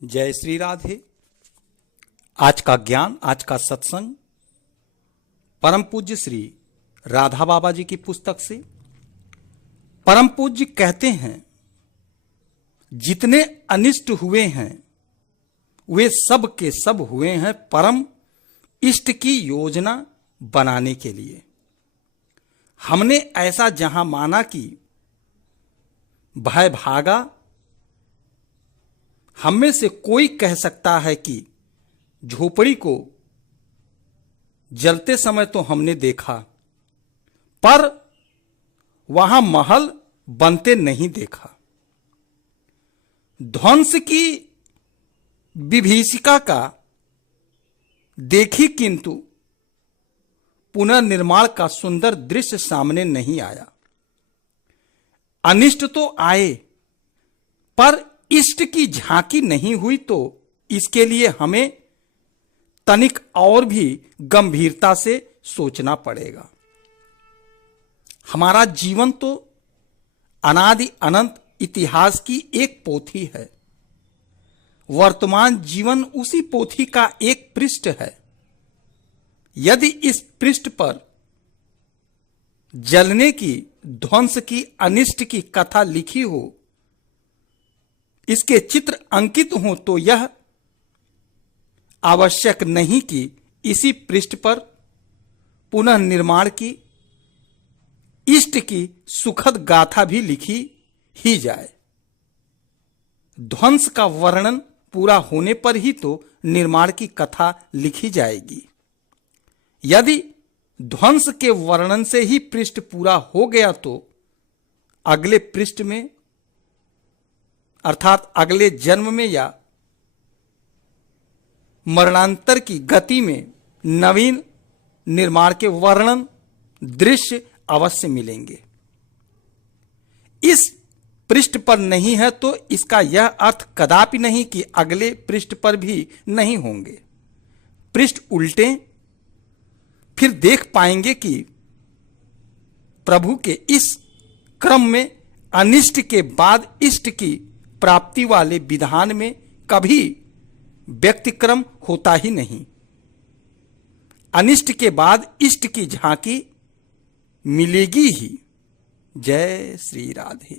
जय श्री राधे। आज का ज्ञान, आज का सत्संग परम पूज्य श्री राधा बाबा जी की पुस्तक से। परम पूज्य कहते हैं, जितने अनिष्ट हुए हैं वे सब के सब हुए हैं परम इष्ट की योजना बनाने के लिए। हमने ऐसा जहां माना कि भय भागा, हम में से कोई कह सकता है कि झोपड़ी को जलते समय तो हमने देखा, पर वहां महल बनते नहीं देखा। ध्वंस की विभीषिका का देखी, किंतु पुनर्निर्माण का सुंदर दृश्य सामने नहीं आया। अनिष्ट तो आए, पर इष्ट की झांकी नहीं हुई, तो इसके लिए हमें तनिक और भी गंभीरता से सोचना पड़ेगा। हमारा जीवन तो अनादि अनंत इतिहास की एक पोथी है। वर्तमान जीवन उसी पोथी का एक पृष्ठ है। यदि इस पृष्ठ पर जलने की, ध्वंस की, अनिष्ट की कथा लिखी हो, इसके चित्र अंकित हों, तो यह आवश्यक नहीं कि इसी पृष्ठ पर पुनः निर्माण की, इष्ट की सुखद गाथा भी लिखी ही जाए। ध्वंस का वर्णन पूरा होने पर ही तो निर्माण की कथा लिखी जाएगी। यदि ध्वंस के वर्णन से ही पृष्ठ पूरा हो गया, तो अगले पृष्ठ में अर्थात अगले जन्म में या मरणांतर की गति में नवीन निर्माण के वर्णन, दृश्य अवश्य मिलेंगे। इस पृष्ठ पर नहीं है तो इसका यह अर्थ कदापि नहीं कि अगले पृष्ठ पर भी नहीं होंगे। पृष्ठ उल्टे, फिर देख पाएंगे कि प्रभु के इस क्रम में अनिष्ट के बाद इष्ट की प्राप्ति वाले विधान में कभी व्यक्तिक्रम होता ही नहीं। अनिष्ट के बाद इष्ट की झांकी मिलेगी ही। जय श्री राधे।